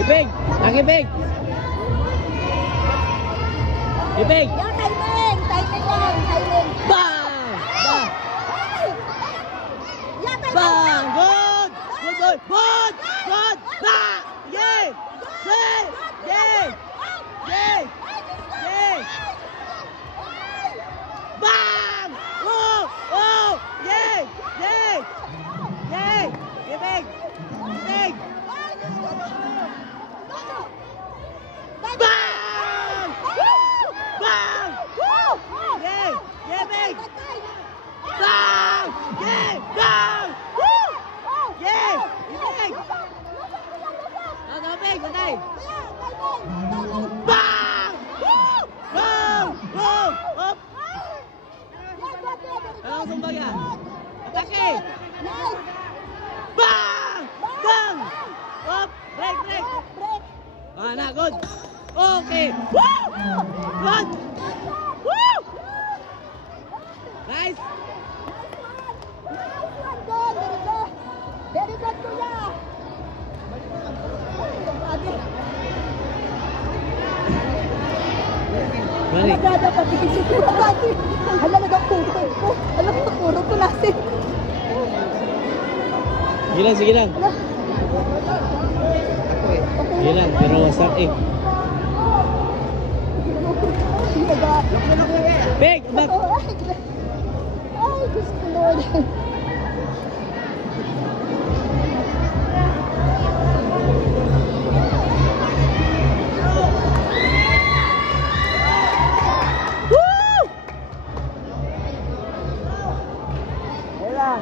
Ibig! Ang ibig! Ibig! Yan, timing! Timing lang! Timing! Bang! Bang! Yan, timing! Bang! Good! Good! Good! Good! Good! Bang! Yay! Yay! Yay! Yay! Yay! Bang! Oh! Oh! Yay! Yay! Yay! Ibig! Ibig! Bang! Bang! Yay! Yay, big! Bang! Yay! Bang! Yay! Big! Ano, big? Nanay! Bang! Bang! Bang! Up! Anong sumbag yan? Atake! Bang! Bang! Up! Break! Break! Ah, na, good! Okay! Woo! Good! Woo! Nice! Very good, kuya! Balik! Nagada pa, tigisip ko na natin. Alam mo daw, alam mo, puro ko natin. Sige lang, sige lang. Sige lang, pero start eh. Big! Back! Ay, Diyos ko, Lord. Woo! Sige lang.